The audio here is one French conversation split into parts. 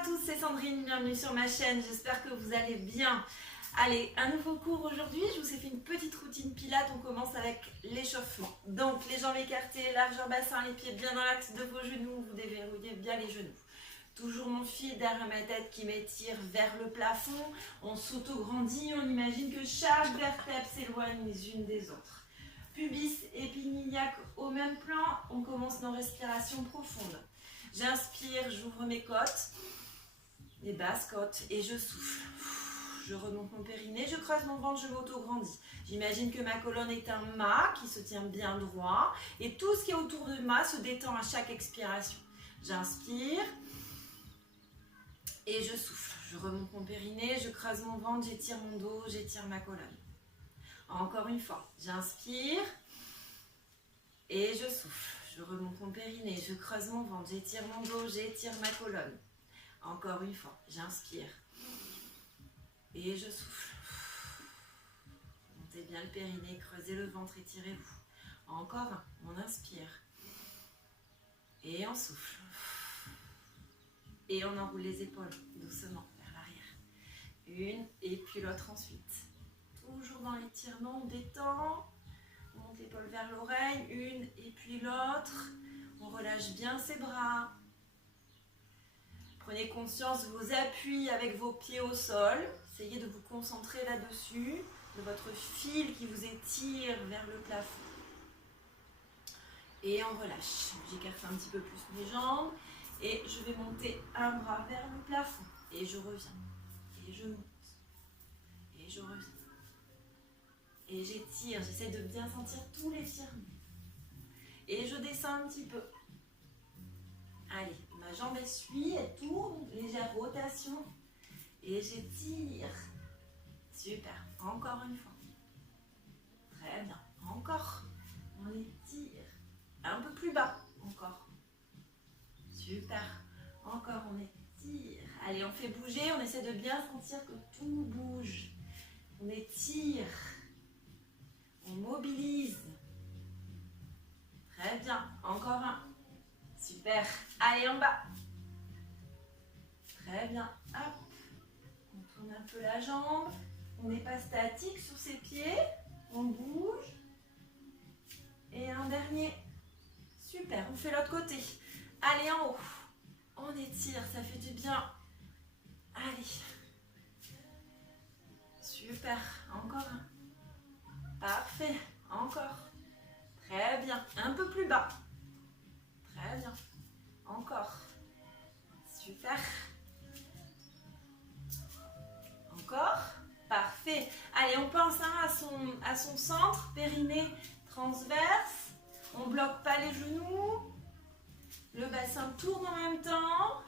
à tous, c'est Sandrine, bienvenue sur ma chaîne, j'espère que vous allez bien. Allez, un nouveau cours aujourd'hui, je vous ai fait une petite routine pilates, on commence avec l'échauffement. Donc les jambes écartées, largeur bassin, les pieds bien dans l'axe de vos genoux, vous déverrouillez bien les genoux. Toujours mon fil derrière ma tête qui m'étire vers le plafond, on s'auto-grandit, on imagine que chaque vertèbre s'éloigne les unes des autres. Pubis, épiniliaque au même plan, on commence nos respirations profondes. J'inspire, j'ouvre mes côtes, les basses côtes, et je souffle. Je remonte mon périnée, je creuse mon ventre, je m'auto-grandis. J'imagine que ma colonne est un mât qui se tient bien droit, et tout ce qui est autour de mât se détend à chaque expiration. J'inspire, et je souffle. Je remonte mon périnée, je creuse mon ventre, j'étire mon dos, j'étire ma colonne. Encore une fois, j'inspire, et je souffle. Je remonte mon périnée, je creuse mon ventre, j'étire mon dos, j'étire ma colonne. Encore une fois, j'inspire. Et je souffle. Montez bien le périnée, creusez le ventre, étirez-vous. Encore un, on inspire. Et on souffle. Et on enroule les épaules doucement vers l'arrière. Une et puis l'autre ensuite. Toujours dans l'étirement, on détend. On monte l'épaule vers l'oreille, une et puis l'autre. On relâche bien ses bras. Prenez conscience de vos appuis avec vos pieds au sol. Essayez de vous concentrer là-dessus, de votre fil qui vous étire vers le plafond. Et on relâche. J'écarte un petit peu plus mes jambes. Et je vais monter un bras vers le plafond. Et je reviens. Et je monte. Et je reviens. Et j'étire, j'essaie de bien sentir tout l'étirement. Et je descends un petit peu. Allez, ma jambe essuie, elle tourne, légère rotation. Et j'étire. Super, encore une fois. Très bien, encore. On étire. Un peu plus bas, encore. Super, encore on étire. Allez, on fait bouger, on essaie de bien sentir que tout bouge. On étire. On mobilise. Très bien. Encore un. Super. Allez, en bas. Très bien. Hop. On tourne un peu la jambe. On n'est pas statique sur ses pieds. On bouge. Et un dernier. Super. On fait l'autre côté. Allez, en haut. On étire. Ça fait du bien. Allez. Super. Encore un. Parfait. Encore. Très bien. Un peu plus bas. Très bien. Encore. Super. Encore. Parfait. Allez, on pense à son centre. Périnée transverse. On ne bloque pas les genoux. Le bassin tourne en même temps.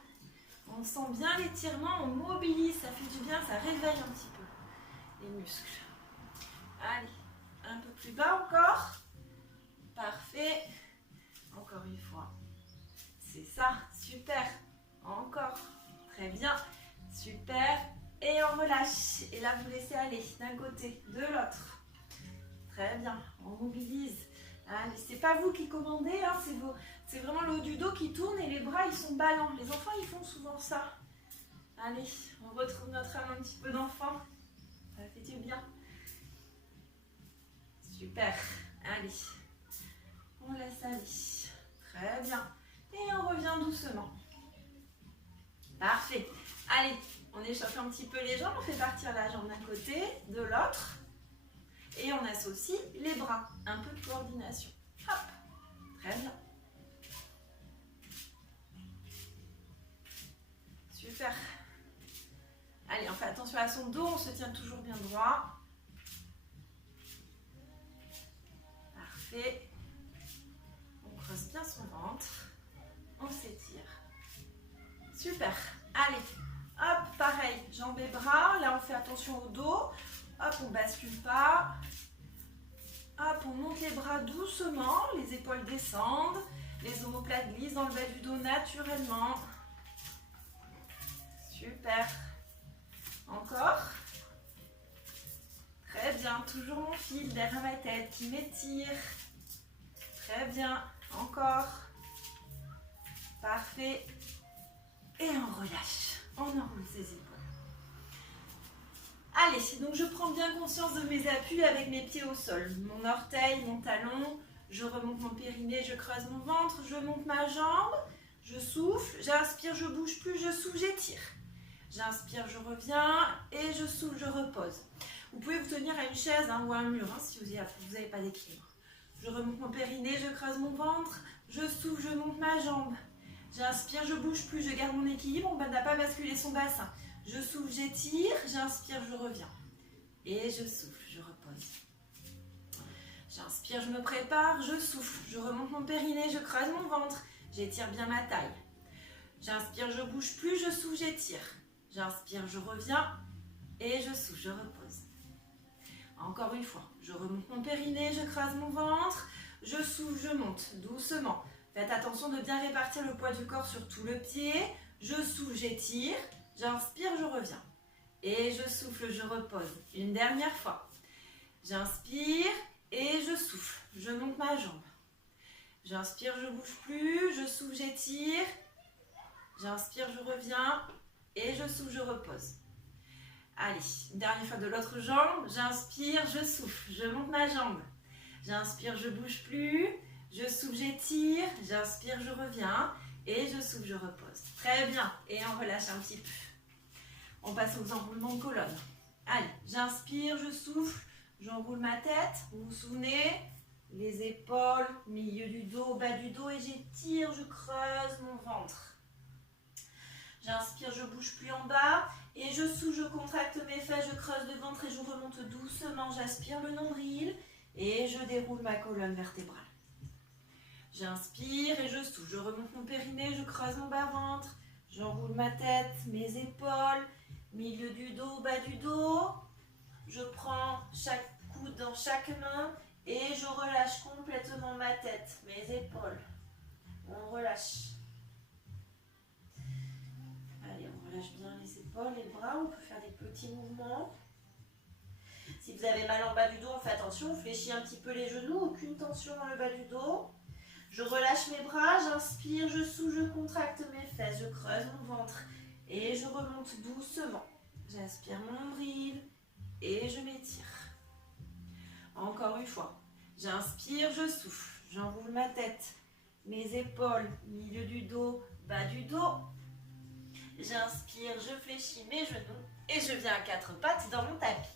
On sent bien l'étirement. On mobilise. Ça fait du bien. Ça réveille un petit peu les muscles. Allez. Un peu plus bas encore. Parfait. Encore une fois. C'est ça. Super. Encore. Très bien. Super. Et on relâche. Et là, vous laissez aller d'un côté, de l'autre. Très bien. On mobilise. Allez, c'est pas vous qui commandez. Hein, c'est vraiment le haut du dos qui tourne et les bras, ils sont ballants. Les enfants, ils font souvent ça. Allez, on retrouve notre âme un petit peu d'enfant. Ça fait du bien. Super, allez, on laisse aller, très bien, et on revient doucement, parfait, allez, on échauffe un petit peu les jambes, on fait partir la jambe d'un côté, de l'autre, et on associe les bras, un peu de coordination, hop, très bien, super, allez, on fait attention à son dos, on se tient toujours bien droit. On creuse bien son ventre, on s'étire. Super, allez, hop, pareil, jambes et bras, là on fait attention au dos, hop, on bascule pas, hop, on monte les bras doucement, les épaules descendent, les omoplates glissent dans le bas du dos naturellement. Super, encore. Très bien, toujours mon fil derrière ma tête qui m'étire. Très bien, encore. Parfait. Et on relâche. On enroule ses épaules. Allez, donc je prends bien conscience de mes appuis avec mes pieds au sol. Mon orteil, mon talon, je remonte mon périnée, je creuse mon ventre, je monte ma jambe, je souffle, j'inspire, je bouge plus, je souffle, j'étire. J'inspire, je reviens et je souffle, je repose. Vous pouvez vous tenir à une chaise ou à un mur si vous n'avez pas d'équilibre. Je remonte mon périnée, je creuse mon ventre, je souffle, je monte ma jambe. J'inspire, je bouge plus, je garde mon équilibre, on n'a pas basculé son bassin. Je souffle, j'étire, j'inspire, je reviens. Et je souffle, je repose. J'inspire, je me prépare, je souffle, je remonte mon périnée, je creuse mon ventre, j'étire bien ma taille. J'inspire, je bouge plus, je souffle, j'étire. J'inspire, je reviens et je souffle, je repose. Encore une fois, je remonte mon périnée, je creuse mon ventre, je souffle, je monte doucement. Faites attention de bien répartir le poids du corps sur tout le pied. Je souffle, j'étire. J'inspire, je reviens. Et je souffle, je repose. Une dernière fois. J'inspire et je souffle. Je monte ma jambe. J'inspire, je ne bouge plus. Je souffle, j'étire. J'inspire, je reviens. Et je souffle, je repose. Allez, une dernière fois de l'autre jambe. J'inspire, je souffle. Je monte ma jambe. J'inspire, je ne bouge plus. Je souffle, j'étire. J'inspire, je reviens. Et je souffle, je repose. Très bien. Et on relâche un petit peu. On passe aux enroulements de colonne. Allez, j'inspire, je souffle, j'enroule ma tête. Vous vous souvenez? Les épaules, milieu du dos, bas du dos. Et j'étire, je creuse mon ventre. J'inspire, je bouge plus en bas. Et je souffle, je contracte mes fesses, je creuse le ventre et je remonte doucement. J'aspire le nombril. Et je déroule ma colonne vertébrale. J'inspire et je souffle, je remonte mon périnée, je creuse mon bas-ventre, j'enroule ma tête, mes épaules, milieu du dos, bas du dos. Je prends chaque coude dans chaque main et je relâche complètement ma tête, mes épaules. On relâche. Allez, on relâche bien les épaules, les bras, on peut faire des petits mouvements. Si vous avez mal en bas du dos, on fait attention, on fléchit un petit peu les genoux, aucune tension dans le bas du dos. Je relâche mes bras, j'inspire, je souffle, je contracte mes fesses, je creuse mon ventre et je remonte doucement. J'aspire mon nombril et je m'étire. Encore une fois, j'inspire, je souffle, j'enroule ma tête, mes épaules, milieu du dos, bas du dos. J'inspire, je fléchis mes genoux et je viens à quatre pattes dans mon tapis.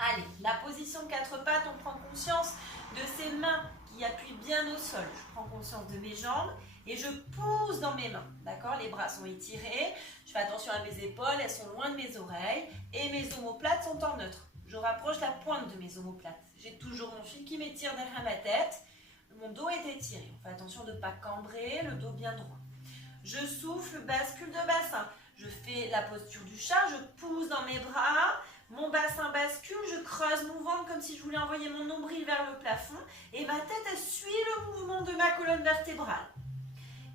Allez, la position de quatre pattes, on prend conscience de ses mains qui appuient bien au sol. Je prends conscience de mes jambes et je pousse dans mes mains. D'accord? Les bras sont étirés. Je fais attention à mes épaules, elles sont loin de mes oreilles. Et mes omoplates sont en neutre. Je rapproche la pointe de mes omoplates. J'ai toujours mon fil qui m'étire derrière ma tête. Mon dos est étiré. On fait attention de ne pas cambrer, le dos bien droit. Je souffle, bascule de bassin. Je fais la posture du chat, je pousse dans mes bras. Mon bassin bascule, je creuse mon ventre comme si je voulais envoyer mon nombril vers le plafond. Et ma tête, elle suit le mouvement de ma colonne vertébrale.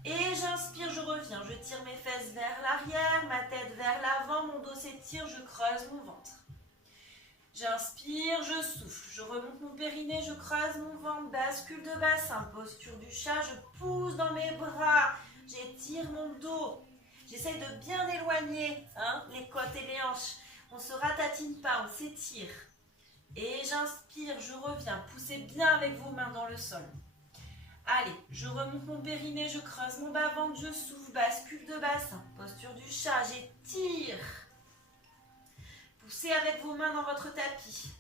Et j'inspire, je reviens. Je tire mes fesses vers l'arrière, ma tête vers l'avant, mon dos s'étire, je creuse mon ventre. J'inspire, je souffle. Je remonte mon périnée, je creuse mon ventre, bascule de bassin. Posture du chat, je pousse dans mes bras. J'étire mon dos. J'essaye de bien éloigner les côtes et les hanches. On ne se ratatine pas, on s'étire. Et j'inspire, je reviens. Poussez bien avec vos mains dans le sol. Allez, je remonte mon périnée, je creuse mon bas-ventre, je souffle, bascule de bassin. Posture du chat, j'étire. Poussez avec vos mains dans votre tapis.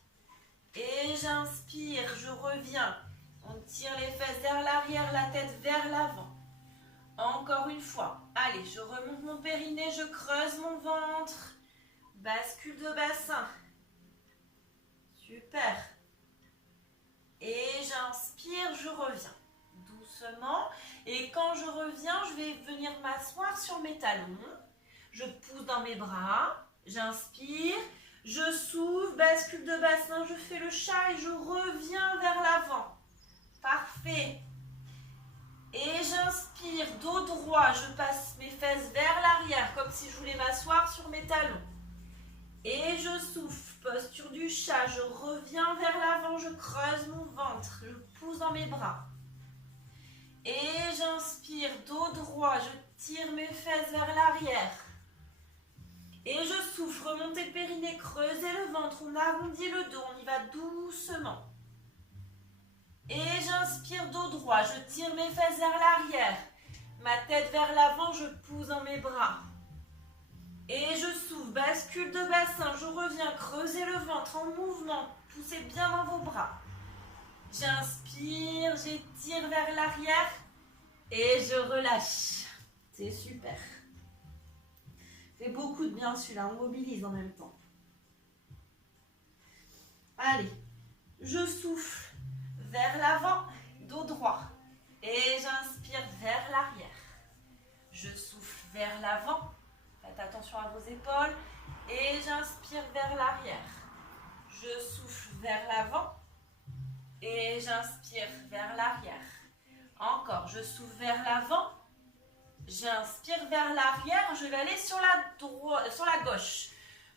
Et j'inspire, je reviens. On tire les fesses vers l'arrière, la tête vers l'avant. Encore une fois. Allez, je remonte mon périnée, je creuse mon ventre. Bascule de bassin. Super. Et j'inspire, je reviens. Doucement. Et quand je reviens, je vais venir m'asseoir sur mes talons. Je pousse dans mes bras. J'inspire. Je souffle, bascule de bassin. Je fais le chat et je reviens vers l'avant. Parfait. Et j'inspire, dos droit. Je passe mes fesses vers l'arrière comme si je voulais m'asseoir sur mes talons. Et je souffle, posture du chat, je reviens vers l'avant, je creuse mon ventre, je pousse dans mes bras. Et j'inspire, dos droit, je tire mes fesses vers l'arrière. Et je souffle, remontez le périnée, creusez le ventre, on arrondit le dos, on y va doucement. Et j'inspire dos droit, je tire mes fesses vers l'arrière. Ma tête vers l'avant, je pousse dans mes bras. Et je souffle, bascule de bassin, je reviens, creusez le ventre en mouvement, poussez bien dans vos bras. J'inspire, j'étire vers l'arrière et je relâche. C'est super. Fait beaucoup de bien celui-là, on mobilise en même temps. Allez, je souffle vers l'avant, dos droit. Et j'inspire vers l'arrière. Je souffle vers l'avant. Faites attention à vos épaules. Et j'inspire vers l'arrière. Je souffle vers l'avant. Et j'inspire vers l'arrière. Encore, je souffle vers l'avant. J'inspire vers l'arrière. Je vais aller sur la gauche.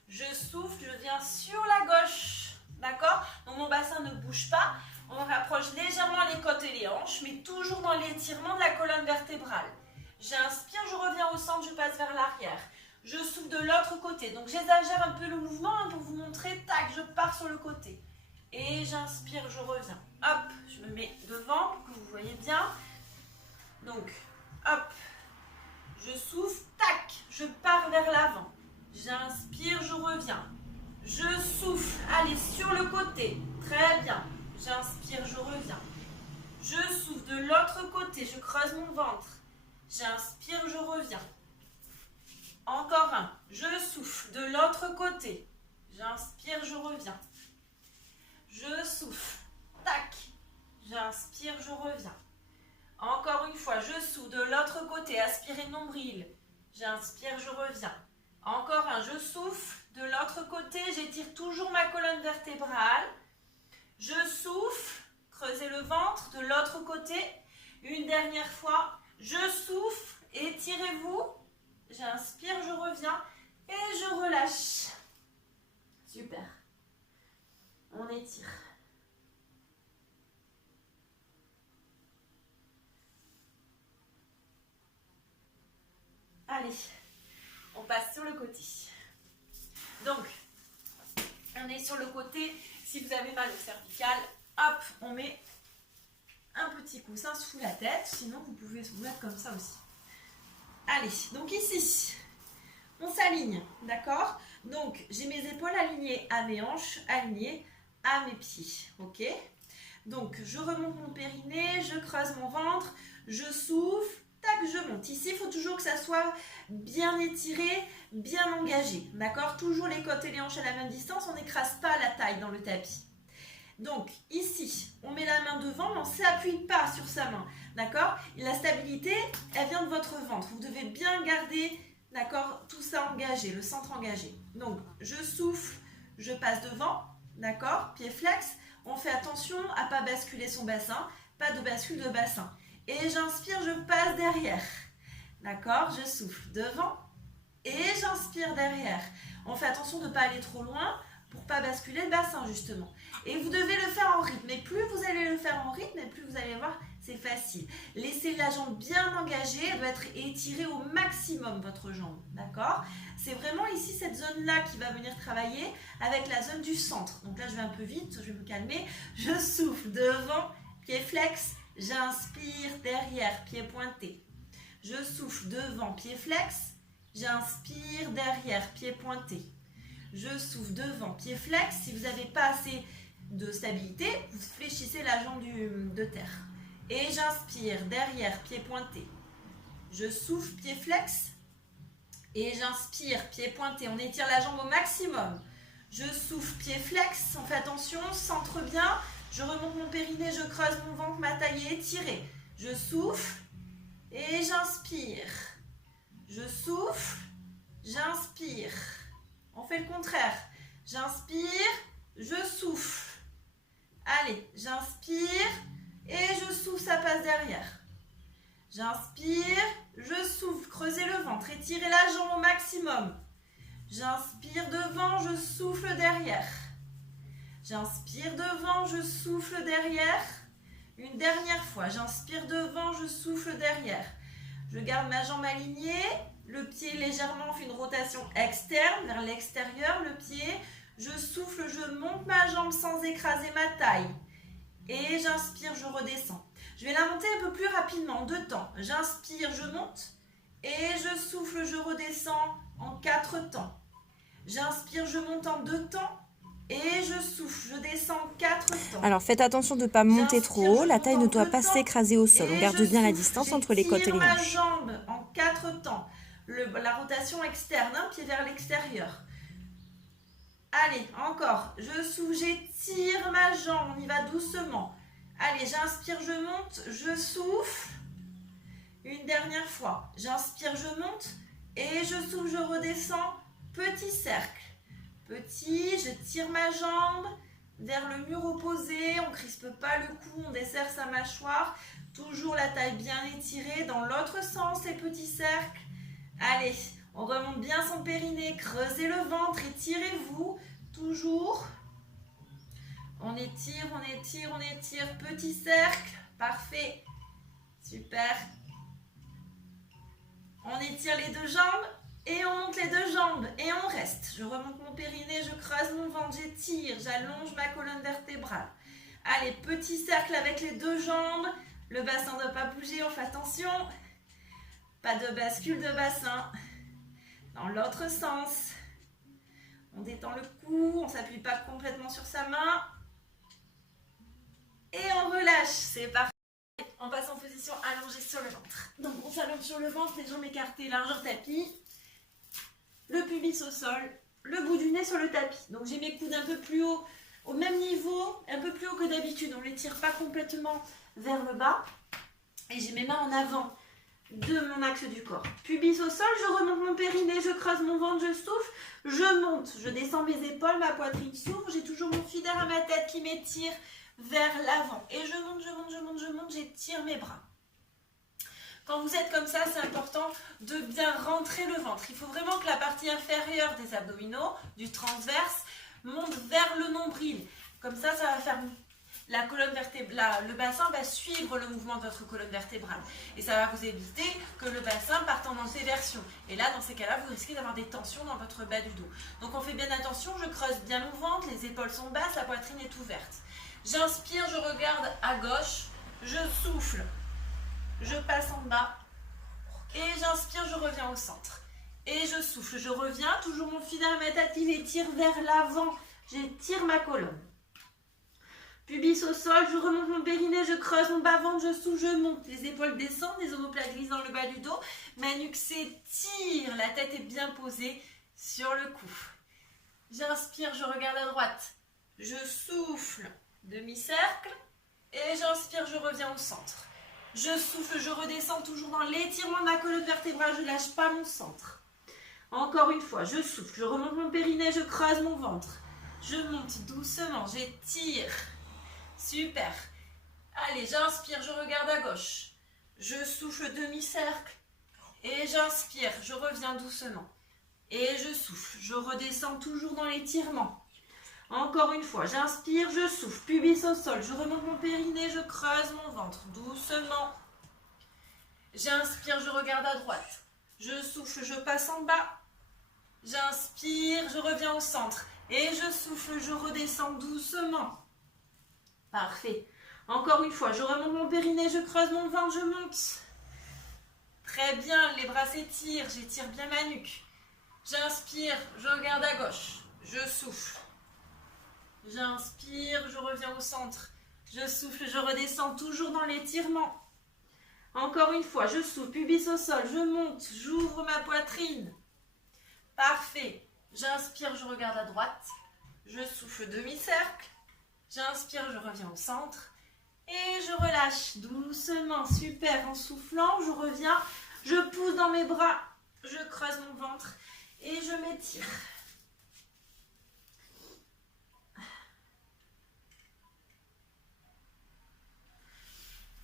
Je souffle, je viens sur la gauche. D'accord? Donc mon bassin ne bouge pas. On rapproche légèrement les côtes et les hanches, mais toujours dans l'étirement de la colonne vertébrale. J'inspire, je reviens au centre, je passe vers l'arrière. Je souffle de l'autre côté. Donc j'exagère un peu le mouvement pour vous montrer. Tac, je pars sur le côté. Et j'inspire, je reviens. Hop, je me mets devant pour que vous voyez bien. Donc, hop, je souffle, tac, je pars vers l'avant. J'inspire, je reviens. Je souffle, allez, sur le côté. Très bien. J'inspire, je reviens. Je souffle de l'autre côté, je creuse mon ventre. J'inspire, je reviens. Encore un. Je souffle de l'autre côté. J'inspire, je reviens. Je souffle. Tac. J'inspire, je reviens. Encore une fois, je souffle de l'autre côté. Aspirez nombril. J'inspire, je reviens. Encore un. Je souffle de l'autre côté. J'étire toujours ma colonne vertébrale. Je souffle, creusez le ventre de l'autre côté. Une dernière fois, je souffle, étirez-vous. J'inspire, je reviens et je relâche. Super. On étire. Allez, on passe sur le côté. Donc, on est sur le côté. Si vous avez mal au cervical, hop, on met un petit coussin sous la tête. Sinon, vous pouvez vous mettre comme ça aussi. Allez, donc ici, on s'aligne, d'accord? Donc, j'ai mes épaules alignées à mes hanches, alignées à mes pieds, ok? Donc, je remonte mon périnée, je creuse mon ventre, je souffle, tac, je monte. Ici, il faut toujours que ça soit bien étiré, bien engagé, d'accord? Toujours les côtes et les hanches à la même distance, on n'écrase pas la taille dans le tapis. Donc, ici, on met la main devant, mais on ne s'appuie pas sur sa main, d'accord? La stabilité, elle vient de votre ventre. Vous devez bien garder, d'accord, tout ça engagé, le centre engagé. Donc, je souffle, je passe devant, d'accord? Pied flex. On fait attention à ne pas basculer son bassin, pas de bascule de bassin. Et j'inspire, je passe derrière, d'accord? Je souffle devant et j'inspire derrière. On fait attention de ne pas aller trop loin pour ne pas basculer le bassin, justement. Et vous devez le faire en rythme. Et plus vous allez le faire en rythme, et plus vous allez voir, c'est facile. Laissez la jambe bien engagée, elle doit être étirée au maximum, votre jambe, d'accord? C'est vraiment ici, cette zone-là qui va venir travailler avec la zone du centre. Donc là, je vais un peu vite, je vais me calmer. Je souffle devant, pied flex. J'inspire derrière, pied pointé. Je souffle devant, pied flex. J'inspire derrière, pied pointé. Je souffle devant, pied flex. Si vous n'avez pas assez de stabilité, vous fléchissez la jambe de terre. Et j'inspire derrière, pied pointé. Je souffle, pied flex. Et j'inspire, pied pointé. On étire la jambe au maximum. Je souffle, pied flex. On fait attention, centre bien. Je remonte mon périnée, je creuse mon ventre, ma taille est étirée. Je souffle et j'inspire. Je souffle, j'inspire. On fait le contraire. J'inspire, je souffle. Allez, j'inspire et je souffle, ça passe derrière. J'inspire, je souffle, creusez le ventre, étirez la jambe au maximum. J'inspire devant, je souffle derrière. J'inspire devant, je souffle derrière. Une dernière fois, j'inspire devant, je souffle derrière. Je garde ma jambe alignée le pied légèrement, on fait une rotation externe vers l'extérieur, le pied. Je souffle, je monte ma jambe sans écraser ma taille. Et j'inspire, je redescends. Je vais la monter un peu plus rapidement, en 2 temps. J'inspire, je monte. Et je souffle, je redescends en 4 temps. J'inspire, je monte en 2 temps. Et je souffle, je descends en 4 temps. Alors faites attention de ne pas monter trop haut. La taille ne doit pas s'écraser au sol. On garde bien la distance entre les côtes et les hanches. J'étire ma jambe en 4 temps. La rotation externe, un pied vers l'extérieur. Allez, encore. Je souffle, j'étire ma jambe. On y va doucement. Allez, j'inspire, je monte, je souffle. Une dernière fois. J'inspire, je monte. Et je souffle, je redescends. Petit cercle. Petit, je tire ma jambe vers le mur opposé. On ne crispe pas le cou, on desserre sa mâchoire. Toujours la taille bien étirée. Dans l'autre sens, les petits cercles. Allez, on remonte bien son périnée. Creusez le ventre, étirez-vous. Toujours. On étire, on étire, on étire. Petit cercle. Parfait. Super. On étire les 2 jambes et on monte les 2 jambes et on reste. Je remonte mon périnée, je creuse mon ventre, j'étire, j'allonge ma colonne vertébrale. Allez, petit cercle avec les 2 jambes. Le bassin ne doit pas bouger, on fait attention. Pas de bascule de bassin. Dans l'autre sens. On détend le cou, on ne s'appuie pas complètement sur sa main. Et on relâche, c'est parfait. On passe en position allongée sur le ventre. Donc on s'allonge sur le ventre, les jambes écartées, largeur tapis. Le pubis au sol, le bout du nez sur le tapis. Donc j'ai mes coudes un peu plus haut, au même niveau, un peu plus haut que d'habitude. On ne les tire pas complètement vers le bas. Et j'ai mes mains en avant de mon axe du corps. Pubis au sol, je remonte mon périnée, je creuse mon ventre, je souffle, je monte, je descends mes épaules, ma poitrine s'ouvre, j'ai toujours mon filaire à ma tête qui m'étire vers l'avant. Et je monte, je monte, je monte, je monte, j'étire mes bras. Quand vous êtes comme ça, c'est important de bien rentrer le ventre. Il faut vraiment que la partie inférieure des abdominaux, du transverse, monte vers le nombril. Comme ça, ça va faire... La colonne vertébrale, le bassin va suivre le mouvement de votre colonne vertébrale. Et ça va vous éviter que le bassin parte en antéversion. Et là, dans ces cas-là, vous risquez d'avoir des tensions dans votre bas du dos. Donc on fait bien attention, je creuse bien mon ventre, les épaules sont basses, la poitrine est ouverte. J'inspire, je regarde à gauche, je souffle, je passe en bas. Et j'inspire, je reviens au centre. Et je souffle, je reviens, toujours mon filaire à ma tête qui m'étire vers l'avant. J'étire ma colonne. Pubis au sol, je remonte mon périnée, je creuse mon bas-ventre, je souffle, je monte. Les épaules descendent, les omoplates glissent dans le bas du dos. Ma nuque s'étire, la tête est bien posée sur le cou. J'inspire, je regarde à droite. Je souffle, demi-cercle. Et j'inspire, je reviens au centre. Je souffle, je redescends toujours dans l'étirement de ma colonne vertébrale, je ne lâche pas mon centre. Encore une fois, je souffle, je remonte mon périnée, je creuse mon ventre. Je monte doucement, j'étire. Super. Allez, j'inspire, je regarde à gauche. Je souffle demi-cercle. Et j'inspire, je reviens doucement. Et je souffle, je redescends toujours dans l'étirement. Encore une fois, j'inspire, je souffle, pubis au sol. Je remonte mon périnée, je creuse mon ventre doucement. J'inspire, je regarde à droite. Je souffle, je passe en bas. J'inspire, je reviens au centre. Et je souffle, je redescends doucement. Parfait. Encore une fois, je remonte mon périnée, je creuse mon ventre, je monte. Très bien, les bras s'étirent, j'étire bien ma nuque. J'inspire, je regarde à gauche. Je souffle. J'inspire, je reviens au centre. Je souffle, je redescends toujours dans l'étirement. Encore une fois, je souffle, pubis au sol, je monte, j'ouvre ma poitrine. Parfait. J'inspire, je regarde à droite. Je souffle demi-cercle. J'inspire, je reviens au centre. Et je relâche doucement. Super. En soufflant, je reviens. Je pousse dans mes bras. Je creuse mon ventre. Et je m'étire.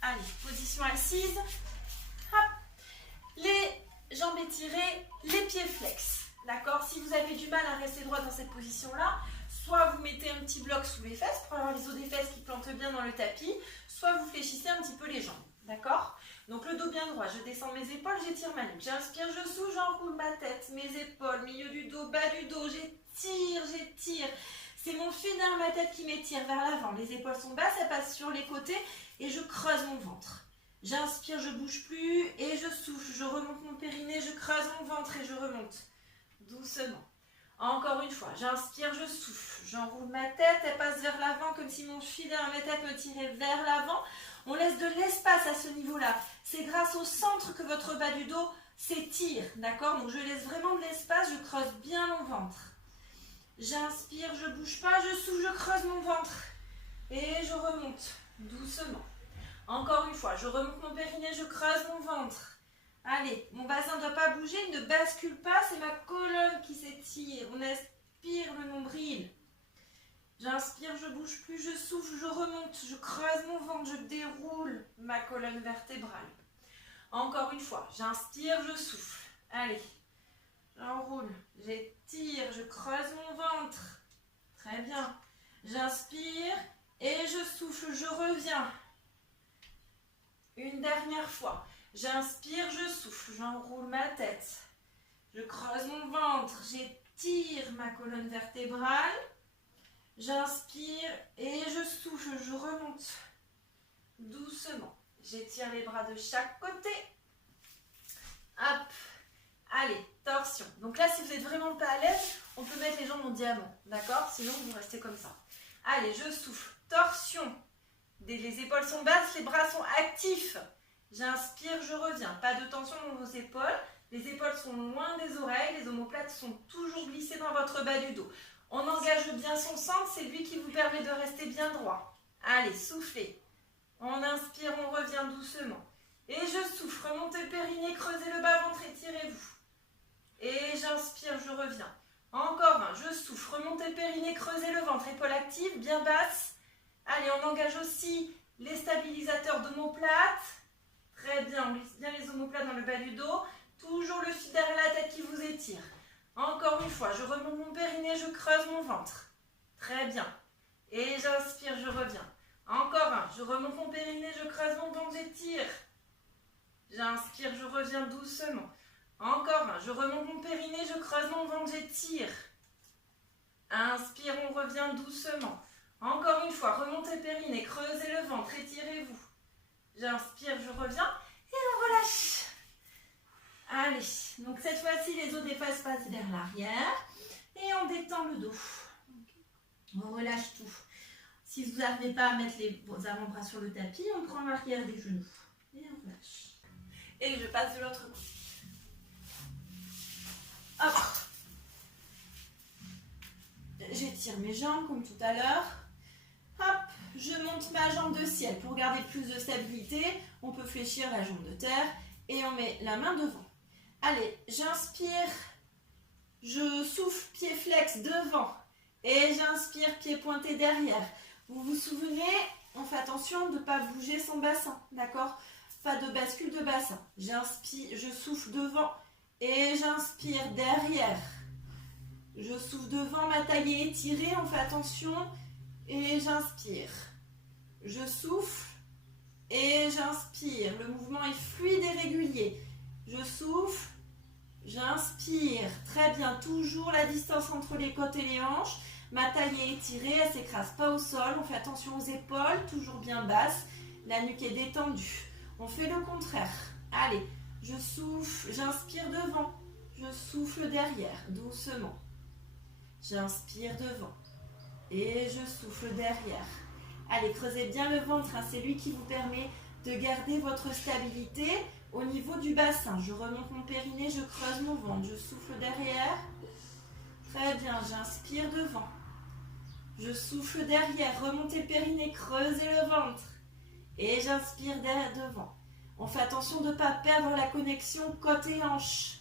Allez, position assise. Hop. Les jambes étirées, les pieds flex. D'accord? Si vous avez du mal à rester droit dans cette position-là, soit vous mettez un petit bloc sous les fesses pour avoir les os des fesses qui plantent bien dans le tapis, soit vous fléchissez un petit peu les jambes. D'accord? Donc le dos bien droit, je descends mes épaules, j'étire ma nuque. J'inspire, je souffle, j'enroule ma tête, mes épaules, milieu du dos, bas du dos, j'étire, j'étire. C'est mon fil derrière ma tête qui m'étire vers l'avant. Les épaules sont basses, elles passent sur les côtés et je creuse mon ventre. J'inspire, je bouge plus et je souffle. Je remonte mon périnée, je creuse mon ventre et je remonte. Doucement. Encore une fois, j'inspire, je souffle. J'enroule ma tête, elle passe vers l'avant comme si mon fil derrière ma tête me tirait vers l'avant. On laisse de l'espace à ce niveau-là. C'est grâce au centre que votre bas du dos s'étire, d'accord? Donc je laisse vraiment de l'espace, je creuse bien mon ventre. J'inspire, je bouge pas, je souffle, je creuse mon ventre. Et je remonte, doucement. Encore une fois, je remonte mon périnée, je creuse mon ventre. Allez, mon bassin ne doit pas bouger, il ne bascule pas, c'est ma colonne qui s'étire. On aspire le nombril. J'inspire, je bouge plus, je souffle, je remonte, je creuse mon ventre, je déroule ma colonne vertébrale. Encore une fois, j'inspire, je souffle. Allez, j'enroule, j'étire, je creuse mon ventre. Très bien. J'inspire et je souffle, je reviens. Une dernière fois. J'inspire, je souffle, j'enroule ma tête. Je creuse mon ventre, j'étire ma colonne vertébrale. J'inspire et je souffle, je remonte doucement. J'étire les bras de chaque côté. Hop. Allez, torsion. Donc là, si vous n'êtes vraiment pas à l'aise, on peut mettre les jambes en diamant. D'accord? Sinon, vous restez comme ça. Allez, je souffle. Torsion. Les épaules sont basses, les bras sont actifs. J'inspire, je reviens. Pas de tension dans vos épaules. Les épaules sont loin des oreilles. Les omoplates sont toujours glissées dans votre bas du dos. On engage bien son centre, c'est lui qui vous permet de rester bien droit. Allez, soufflez. On inspire, on revient doucement. Et je souffle, remontez le périnée, creusez le bas-ventre, étirez-vous. Et j'inspire, je reviens. Encore un, je souffle, remontez le périnée, creusez le ventre, épaules actives, bien basses. Allez, on engage aussi les stabilisateurs d'omoplates. Très bien, on glisse bien les omoplates dans le bas du dos. Toujours le fil derrière la tête qui vous étire. Encore une fois, je remonte mon périnée, je creuse mon ventre. Très bien. Et j'inspire, je reviens. Encore un, je remonte mon périnée, je creuse mon ventre, j'étire. J'inspire, je reviens doucement. Encore un, je remonte mon périnée, je creuse mon ventre, j'étire. Inspire, on revient doucement. Encore une fois, remontez le périnée, creusez le ventre, étirez-vous. J'inspire, je reviens et on relâche. Allez, donc cette fois-ci, les os des fesses passent vers l'arrière et on détend le dos. On relâche tout. Si vous n'arrivez pas à mettre vos avant-bras sur le tapis, on prend l'arrière des genoux et on relâche. Et je passe de l'autre côté. Hop. J'étire mes jambes comme tout à l'heure. Hop, je monte ma jambe de ciel. Pour garder plus de stabilité, on peut fléchir la jambe de terre et on met la main devant. Allez, j'inspire, je souffle, pied flex devant et j'inspire, pied pointé derrière. Vous vous souvenez, on fait attention de ne pas bouger son bassin, d'accord? Pas de bascule de bassin. J'inspire, je souffle devant et j'inspire derrière. Je souffle devant, ma taille est étirée, on fait attention et j'inspire. Je souffle et j'inspire. Le mouvement est fluide et régulier. Je souffle, j'inspire. Très bien, toujours la distance entre les côtes et les hanches. Ma taille est étirée, elle ne s'écrase pas au sol. On fait attention aux épaules, toujours bien basses. La nuque est détendue. On fait le contraire. Allez, je souffle, j'inspire devant. Je souffle derrière, doucement. J'inspire devant. Et je souffle derrière. Allez, creusez bien le ventre, hein. C'est lui qui vous permet de garder votre stabilité au niveau du bassin. Je remonte mon périnée, je creuse mon ventre. Je souffle derrière. Très bien, j'inspire devant. Je souffle derrière, remontez le périnée, creusez le ventre. Et j'inspire derrière devant. On fait attention de ne pas perdre la connexion côte et hanche.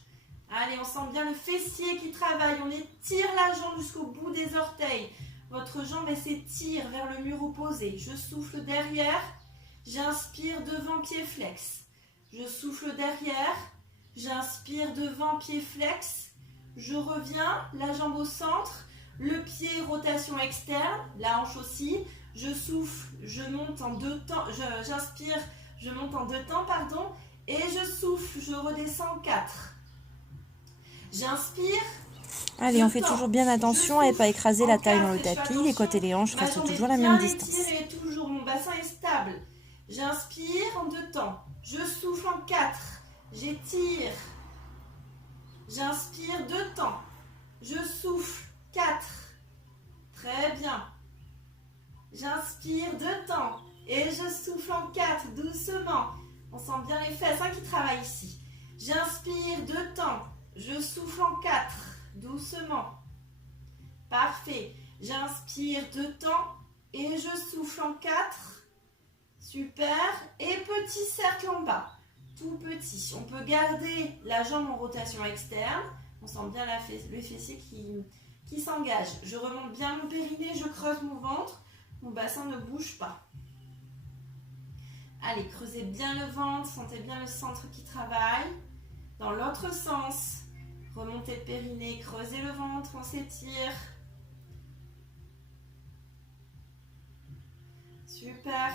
Allez, on sent bien le fessier qui travaille. On étire la jambe jusqu'au bout des orteils. Votre jambe, elle s'étire vers le mur opposé. Je souffle derrière. J'inspire devant, pied flex. Je souffle derrière. J'inspire devant, pied flex. Je reviens, la jambe au centre. Le pied, rotation externe. La hanche aussi. Je souffle, je monte en deux temps. J'inspire, je monte en 2 temps, pardon, et je souffle, je redescends en 4. J'inspire. Allez, on fait toujours bien attention à ne pas écraser la taille dans le tapis. Les côtes et les hanches restent toujours à la même distance. Et toujours, mon bassin est stable. J'inspire en 2 temps. Je souffle en 4. J'étire. J'inspire 2 temps. Je souffle 4. Très bien. J'inspire 2 temps. Et je souffle en 4, doucement. On sent bien les fesses qui travaillent ici. J'inspire 2 temps. Je souffle en 4, doucement. Parfait. J'inspire 2 temps et je souffle en 4. Super. Et petit cercle en bas. Tout petit. On peut garder la jambe en rotation externe. On sent bien le fessier qui s'engage. Je remonte bien mon périnée, je creuse mon ventre. Mon bassin ne bouge pas. Allez, creusez bien le ventre, sentez bien le centre qui travaille. Dans l'autre sens, remontez le périnée, creusez le ventre, on s'étire. Super.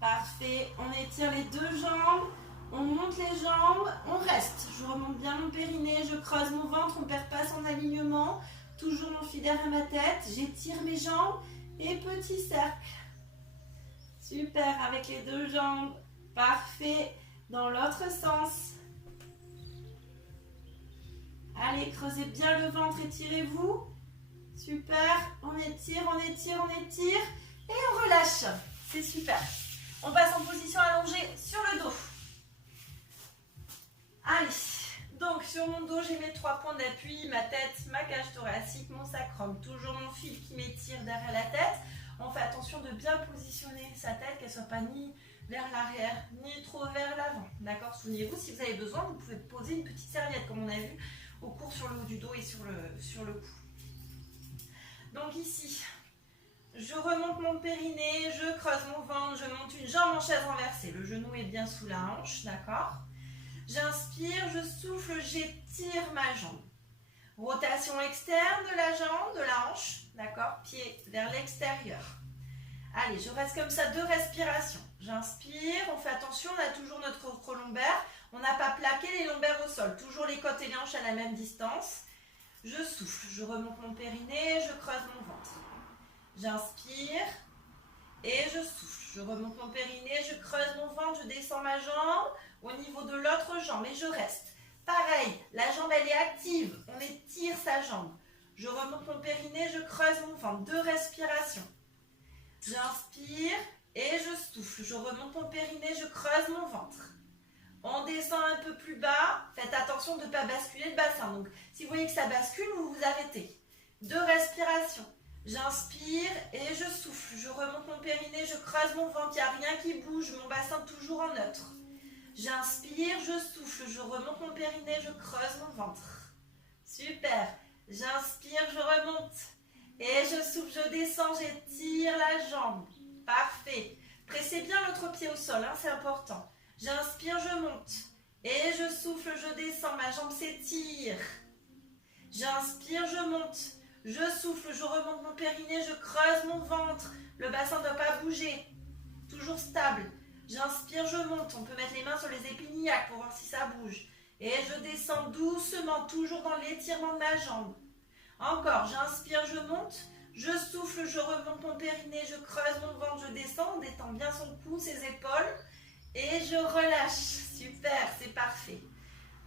Parfait. On étire les 2 jambes, on monte les jambes, on reste. Je remonte bien mon périnée, je creuse mon ventre, on ne perd pas son alignement. Toujours mon fil derrière ma tête, j'étire mes jambes et petit cercle. Super, avec les 2 jambes. Parfait. Dans l'autre sens. Allez, creusez bien le ventre, étirez-vous. Super. On étire, on étire, on étire. Et on relâche. C'est super. On passe en position allongée sur le dos. Allez. Donc, sur mon dos, j'ai mes 3 points d'appui. Ma tête, ma cage thoracique, mon sacrum. Toujours mon fil qui m'étire derrière la tête. On fait attention de bien positionner sa tête, qu'elle ne soit pas ni vers l'arrière, ni trop vers l'avant. D'accord? Souvenez-vous, si vous avez besoin, vous pouvez poser une petite serviette, comme on a vu au cours sur le haut du dos et sur le cou. Donc ici, je remonte mon périnée, je creuse mon ventre, je monte une jambe en chaise renversée. Le genou est bien sous la hanche, d'accord? J'inspire, je souffle, j'étire ma jambe. Rotation externe de la jambe, de la hanche, d'accord? Pied vers l'extérieur. Allez, je reste comme ça 2 respirations. J'inspire, on fait attention, on a toujours notre lombaire. On n'a pas plaqué les lombaires au sol. Toujours les côtes et les hanches à la même distance. Je souffle, je remonte mon périnée, je creuse mon ventre. J'inspire et je souffle. Je remonte mon périnée, je creuse mon ventre, je descends ma jambe au niveau de l'autre jambe et je reste. Pareil, la jambe elle est active, on étire sa jambe. Je remonte mon périnée, je creuse mon ventre. 2 respirations. J'inspire et je souffle. Je remonte mon périnée, je creuse mon ventre. On descend un peu plus bas. Faites attention de ne pas basculer le bassin. Donc, si vous voyez que ça bascule, vous vous arrêtez. 2 respirations. J'inspire et je souffle. Je remonte mon périnée, je creuse mon ventre. Il n'y a rien qui bouge. Mon bassin toujours en neutre. J'inspire, je souffle, je remonte mon périnée, je creuse mon ventre. Super. J'inspire, je remonte. Et je souffle, je descends, j'étire la jambe. Parfait. Pressez bien l'autre pied au sol, c'est important. J'inspire, je monte. Et je souffle, je descends, ma jambe s'étire. J'inspire, je monte. Je souffle, je remonte mon périnée, je creuse mon ventre. Le bassin ne doit pas bouger. Toujours stable. J'inspire, je monte. On peut mettre les mains sur les épignacs pour voir si ça bouge. Et je descends doucement, toujours dans l'étirement de ma jambe. Encore, j'inspire, je monte. Je souffle, je remonte mon périnée, je creuse mon ventre, je descends. On détend bien son cou, ses épaules. Et je relâche. Super, c'est parfait.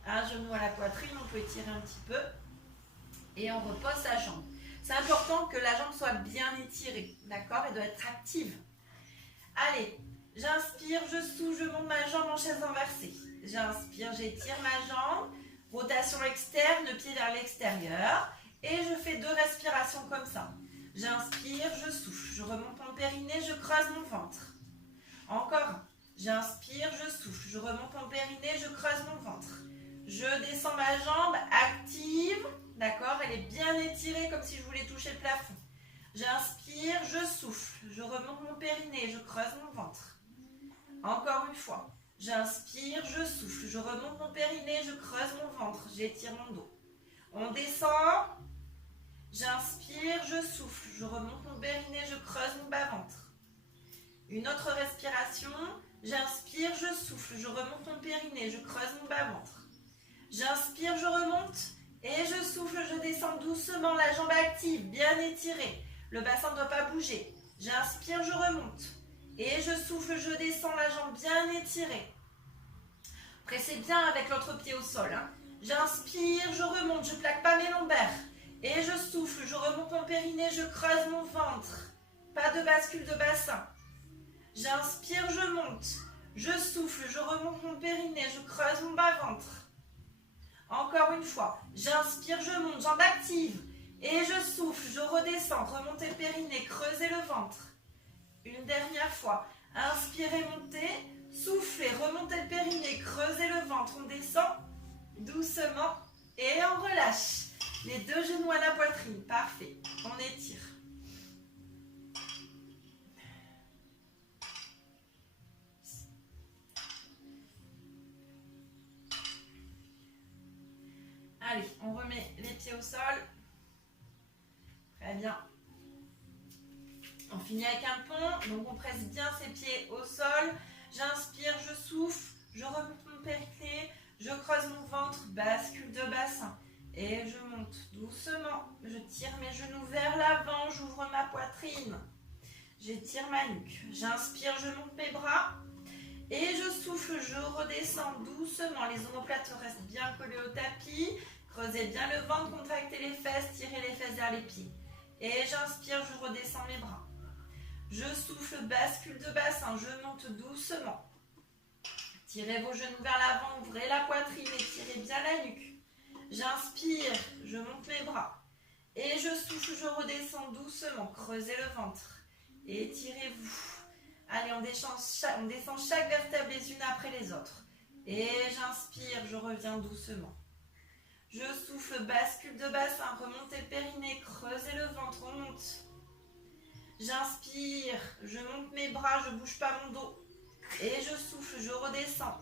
Un genou à la poitrine, on peut étirer un petit peu. Et on repose sa jambe. C'est important que la jambe soit bien étirée. D'accord? Elle doit être active. Allez. J'inspire, je souffle, je monte ma jambe en chaise renversée. J'inspire, j'étire ma jambe. Rotation externe, le pied vers l'extérieur. Et je fais 2 respirations comme ça. J'inspire, je souffle. Je remonte mon périnée, je creuse mon ventre. Encore. J'inspire, je souffle. Je remonte mon périnée, je creuse mon ventre. Je descends ma jambe active. D'accord? Elle est bien étirée comme si je voulais toucher le plafond. J'inspire, je souffle. Je remonte mon périnée, je creuse mon ventre. Encore une fois, j'inspire, je souffle, je remonte mon périnée, je creuse mon ventre, j'étire mon dos. On descend, j'inspire, je souffle, je remonte mon périnée, je creuse mon bas-ventre. Une autre respiration. J'inspire, je souffle, je remonte mon périnée, je creuse mon bas-ventre. J'inspire, je remonte et je souffle, je descends doucement, la jambe active, bien étirée. Le bassin ne doit pas bouger. J'inspire, je remonte et je souffle, je descends, la jambe bien étirée. Pressez bien avec l'autre pied au sol. J'inspire, je remonte, je ne plaque pas mes lombaires. Et je souffle, je remonte mon périnée, je creuse mon ventre. Pas de bascule de bassin. J'inspire, je monte. Je souffle, je remonte mon périnée, je creuse mon bas-ventre. Encore une fois. J'inspire, je monte, jambe active. Et je souffle, je redescends, remontez le périnée, creusez le ventre. Une dernière fois. Inspirez, montez. Soufflez, remontez le périnée, creusez le ventre. On descend doucement et on relâche. Les deux genoux à la poitrine. Parfait. On étire. Allez, on remet les pieds au sol. Très bien. On finit avec un pont. Donc on presse bien ses pieds au sol. J'inspire, je souffle. Je remonte mon périnée. Je creuse mon ventre. Bascule de bassin. Et je monte doucement. Je tire mes genoux vers l'avant. J'ouvre ma poitrine. J'étire ma nuque. J'inspire, je monte mes bras. Et je souffle, je redescends doucement. Les omoplates restent bien collées au tapis. Creusez bien le ventre, contractez les fesses, tirez les fesses vers les pieds. Et j'inspire, je redescends mes bras. Je souffle, bascule de bassin, je monte doucement. Tirez vos genoux vers l'avant, ouvrez la poitrine et tirez bien la nuque. J'inspire, je monte mes bras. Et je souffle, je redescends doucement. Creusez le ventre. Étirez-vous. Allez, on descend chaque vertèbre les unes après les autres. Et j'inspire, je reviens doucement. Je souffle, bascule de bassin, remontez le périnée, creusez le ventre, on monte. J'inspire, je monte mes bras, je ne bouge pas mon dos. Et je souffle, je redescends.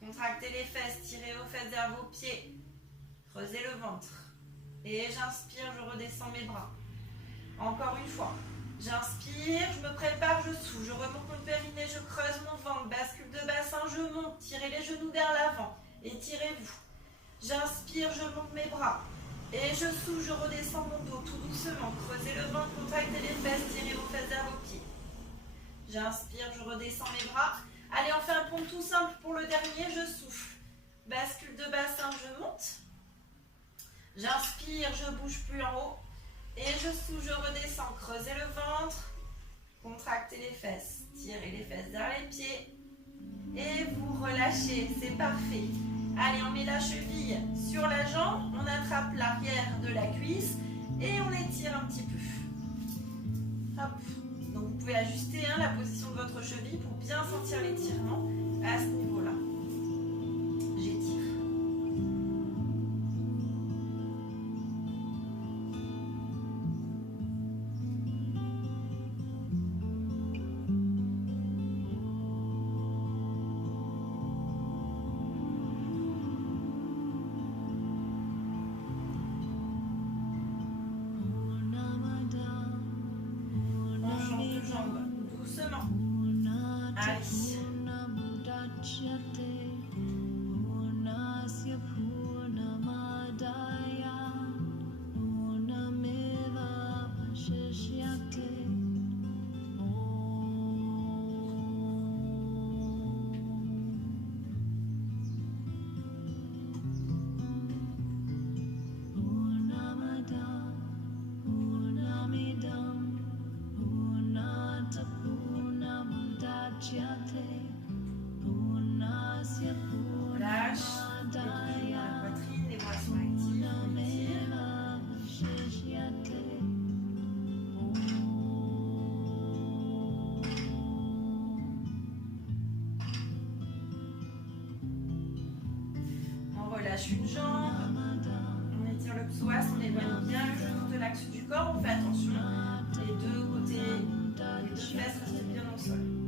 Contractez les fesses, tirez vos fesses vers vos pieds. Creusez le ventre. Et j'inspire, je redescends mes bras. Encore une fois. J'inspire, je me prépare, je souffle, je remonte mon périnée, je creuse mon ventre, bascule de bassin, je monte, tirez les genoux vers l'avant, étirez-vous. J'inspire, je monte mes bras, et je souffle, je redescends mon dos tout doucement, creusez le ventre, contractez les fesses, tirez vos fesses vers vos pieds. J'inspire, je redescends mes bras. Allez, on fait un pont tout simple pour le dernier, je souffle. Bascule de bassin, je monte. J'inspire, je bouge plus en haut. Et je souffle, je redescends, creusez le ventre, contractez les fesses, tirez les fesses vers les pieds et vous relâchez, c'est parfait. Allez, on met la cheville sur la jambe, on attrape l'arrière de la cuisse et on étire un petit peu. Hop. Donc vous pouvez ajuster la position de votre cheville pour bien sentir l'étirement à ce niveau-là. J'étire. Une jambe, on étire le psoas, on éloigne bien le genou de l'axe du corps, on fait attention, les deux côtés, les deux fesses restent bien au sol.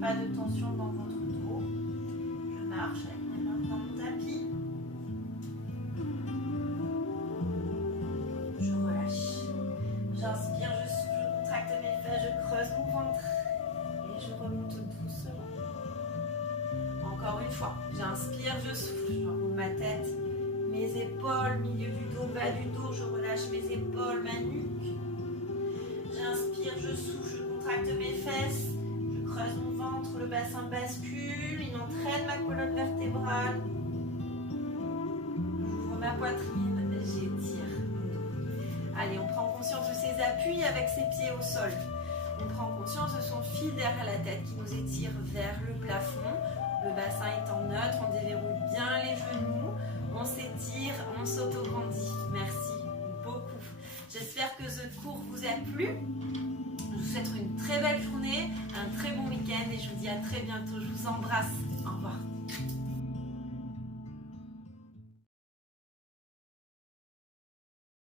Pas de tension dans votre dos. Je marche avec mes mains dans mon tapis. Je relâche. J'inspire, je souffle, je contracte mes fesses, je creuse mon ventre. Et je remonte doucement. Encore une fois. J'inspire, je souffle, je remonte ma tête. Mes épaules, milieu du dos, bas du dos, je relâche mes épaules, ma nuque. J'inspire, je souffle, je contracte mes fesses, je creuse mon ventre, le bassin bascule, il entraîne ma colonne vertébrale. J'ouvre ma poitrine, j'étire mon dos. Allez, on prend conscience de ses appuis avec ses pieds au sol. On prend conscience de son fil derrière la tête qui nous étire vers le plafond. Le bassin étant neutre, on déverrouille bien les genoux. On s'étire, on s'autograndit. Merci beaucoup. J'espère que ce cours vous a plu. Je vous souhaite une très belle journée, un très bon week-end et je vous dis à très bientôt. Je vous embrasse.